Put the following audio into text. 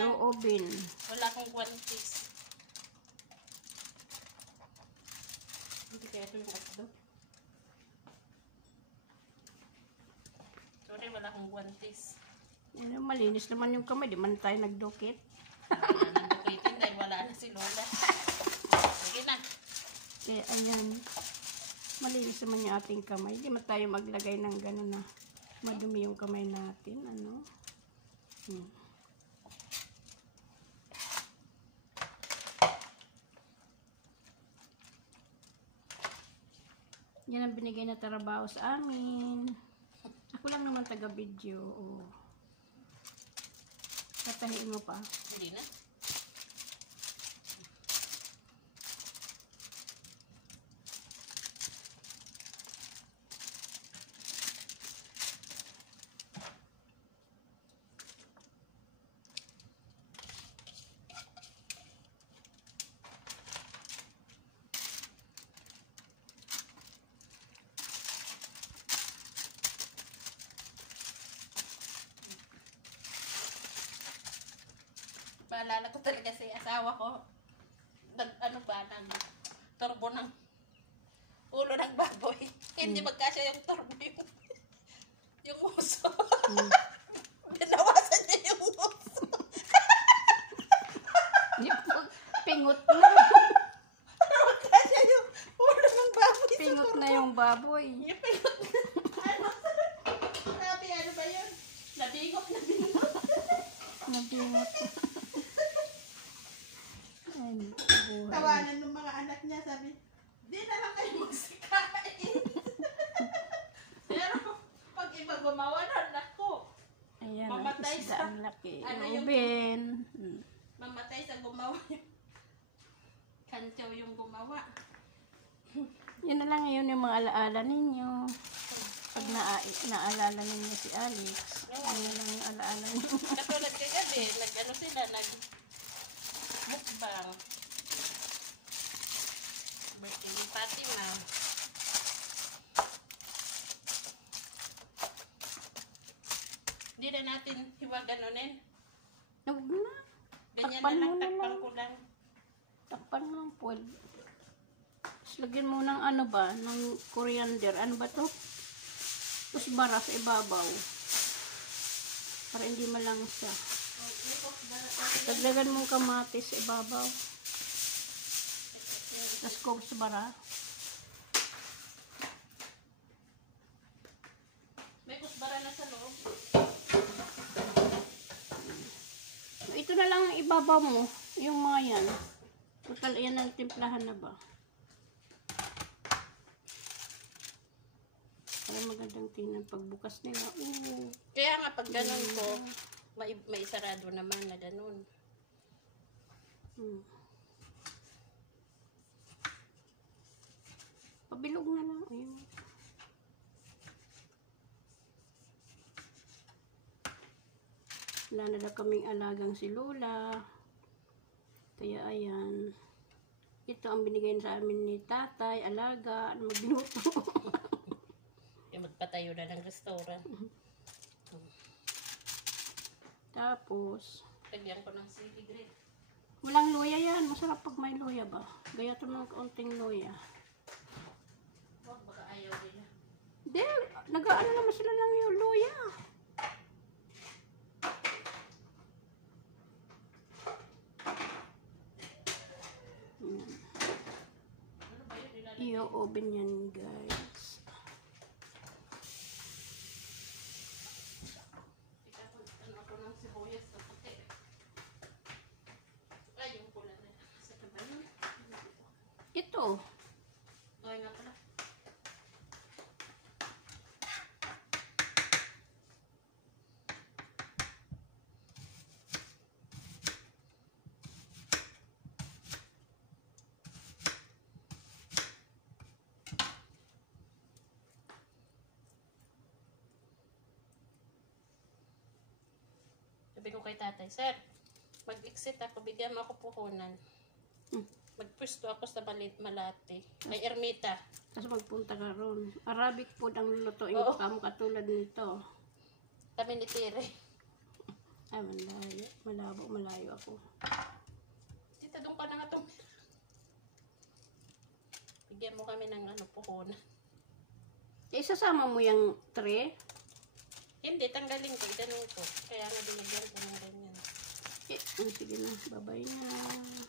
Yung oven. Wala akong guantes. Hindi kaya ito yung atdo. Sorry, wala akong guantes. Malinis naman yung kamay. Di man tayo nagdukit. Nandukitin dahil wala na si Lola. Sige na. Kaya ayan. Malinis naman yung ating kamay. Di man tayo maglagay ng gano'n na madumi yung kamay natin. Ano? Yan ang binigay na trabaho sa amin. Ako lang naman taga-video. Oh. Tatahiin mo pa. Hindi na. Paalala ko talaga si asawa ko. Ano ba, turbo ng ulo ng baboy. Hindi magkasya yung turbo yung uso. Binawasan niya yung uso. Pingot na. Magkasya yung ulo ng baboy. Pingot na yung baboy. Yung pingot na. Sabi, ano ba yun? Nabingot. Nabingot. Tawanan ng mga anak niya, sabi, di na lang kayo magsikain. Pero pag iba gumawa na, naku. Ayan, mamatay isda sa, ang laki. ano Oven. Mamatay sa gumawa. Kantyaw yung gumawa. Yun na lang yun yung mga alaala ninyo. Pag naalala ninyo si Alex, ano lang yung alaala ninyo. Katulad kagabi, nag-ano sila, mukbang. Birthday ni Fatima. Hindi na natin hiwaganunin. Huwag na. Ganyan Takpan na lang, mo na takpan lang. ko lang. Takpan mo lang po. Tapos lagyan mo ng ano ba, ng coriander. Ano ba to? Kusbara sa ibabaw. Para hindi malangsa. Dagdagan mong kamatis sa ibabaw. Tapos kusbara. May kusbara na sa loob. Ito na lang ang ibabaw mo. Yung mga yan. Total, yan ang timplahan na ba? Para magandang tingnan pagbukas nila. Ooh. Kaya nga pag ganun ko, may sarado naman na ganun. Pabilog na lang. Ayun. Wala na daw kaming alagang si Lola. Kaya ayan. Ito ang binigay sa amin ni tatay, alaga, magluto. Yung magpatayo na ng restaurant. Tapos, Lagyan ko ng sili green. walang luya yan. Masarap pag may luya ba? Gaya ito ng kaunting luya. Huwag baka ayaw nila. Hindi, nag-ano naman sila ng yung luya. Ano ba yun? I-oven yan, guys. Ano ako ng sibuyas na puti. Ay, yung pula na. Sa ba yun? Ito. Ay nga pala. Sabi ko kay tatay, sir, mag-exit ako, bigyan mo ako puhunan. Magpwesto ako sa Malate. May ermita. Tapos magpunta ka ron. Arabic food ang lulutuin Oo. ko kamo katulad nito. Kami ni Tire. Ay, malayo. Malayo ako. Dito, doon ka na nga itong... Bigyan mo kami ng ano, puhunan. Isasama mo yung tray? Hindi, tanggalin ko. Ganun ko. Kaya nga binigyan ko ng ganyan. Sige na. Bye-bye na.